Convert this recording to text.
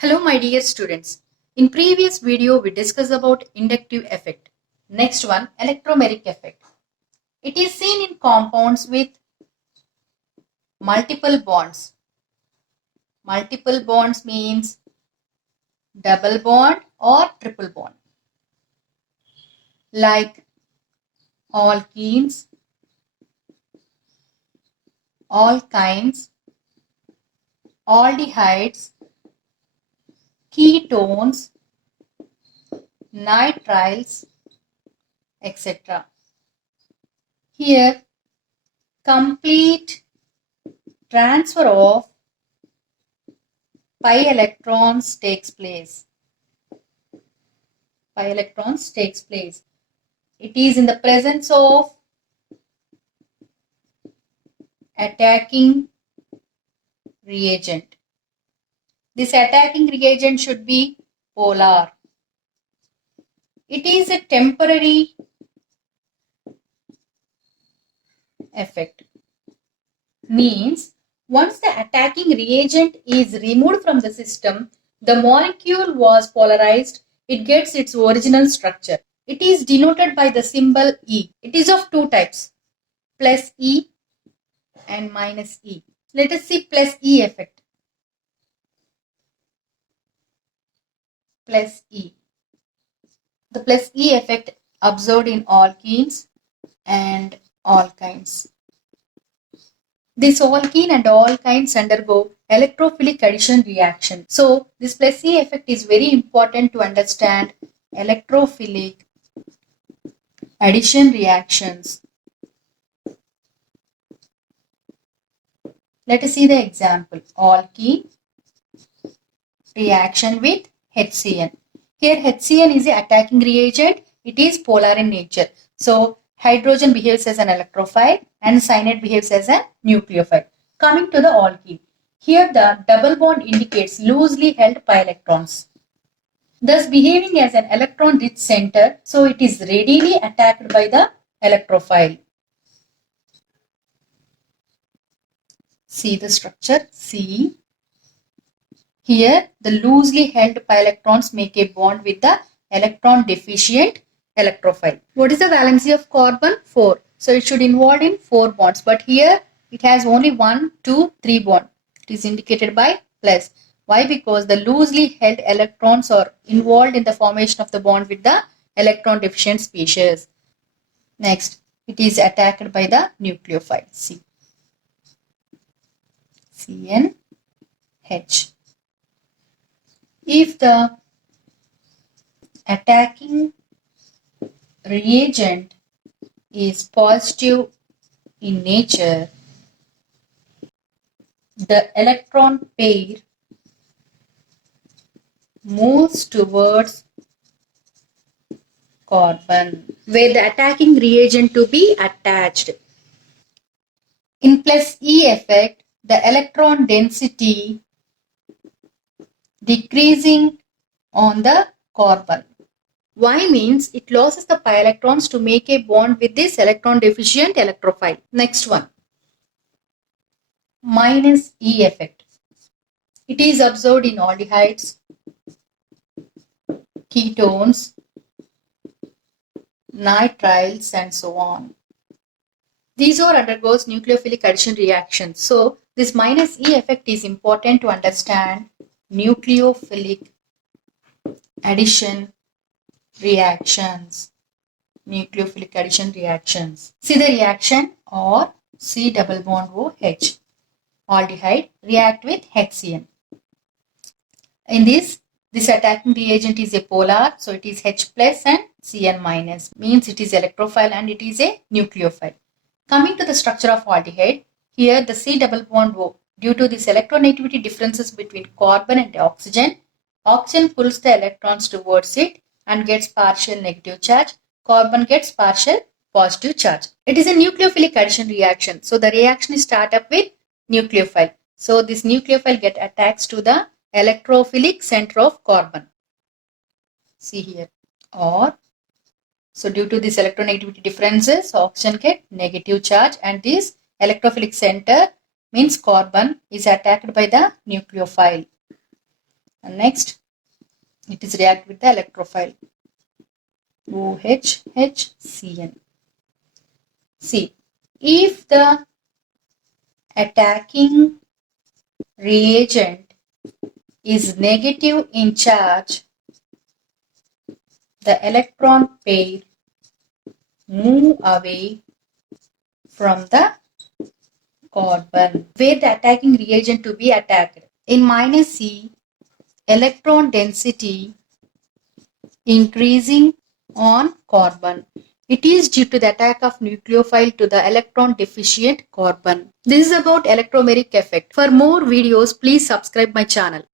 Hello my dear students. In previous video we discussed about inductive effect. Next one, electromeric effect. It is seen in compounds with multiple bonds. Multiple bonds means double bond or triple bond. Like alkenes, alkynes, aldehydes, ketones, nitriles, etc. Here, complete transfer of pi electrons takes place. Pi electrons takes place. It is in the presence of attacking reagent. This attacking reagent should be polar. It is a temporary effect. Means once the attacking reagent is removed from the system, the molecule was polarized, it gets its original structure. It is denoted by the symbol E. It is of two types, plus E and minus E. Let us see plus E effect. Plus E. The plus E effect observed in alkenes and alkynes. This alkene and alkynes undergo electrophilic addition reaction. So, this plus E effect is very important to understand electrophilic addition reactions. Let us see the example. Alkene reaction with HCN. Here HCN is the attacking reagent. It is polar in nature. So, hydrogen behaves as an electrophile and cyanide behaves as a nucleophile. Coming to the alkene. Here the double bond indicates loosely held pi electrons, thus behaving as an electron-rich center, so it is readily attacked by the electrophile. See the structure, C. Here the loosely held pi electrons make a bond with the electron deficient electrophile. What is the valency of carbon? 4. So it should involve in 4 bonds, but here it has only 1, 2, 3 bond. It is indicated by plus. Why? Because the loosely held electrons are involved in the formation of the bond with the electron deficient species. Next, it is attacked by the nucleophile C. CnH. If the attacking reagent is positive in nature, the electron pair moves towards carbon, where the attacking reagent to be attached. In plus E effect, the electron density decreasing on the carbon. Y means it loses the pi electrons to make a bond with this electron deficient electrophile. Next one, minus E effect. It is observed in aldehydes, ketones, nitriles and so on. These all undergoes nucleophilic addition reactions. So this minus E effect is important to understand nucleophilic addition reactions. Nucleophilic addition reactions. See the reaction, or C double bond OH. Aldehyde react with HCN. In this attacking reagent is a polar, so it is H plus and Cn minus, means it is electrophile and it is a nucleophile. Coming to the structure of aldehyde, here the C double bond O, due to this electronegativity differences between carbon and oxygen pulls the electrons towards it and gets partial negative charge. Carbon gets partial positive charge. It is a nucleophilic addition reaction. So the reaction is start up with nucleophile. So this nucleophile get attached to the electrophilic center of carbon. See here. Or, so due to this electronegativity differences, oxygen get negative charge and this electrophilic center means carbon is attacked by the nucleophile. And next, it is react with the electrophile OHHCN. See, if the attacking reagent is negative in charge, the electron pair move away from the carbon where the attacking reagent to be attacked. In -C, electron density increasing on carbon. It is due to the attack of nucleophile to the electron deficient carbon. This is about electromeric effect. For more videos, please subscribe my channel.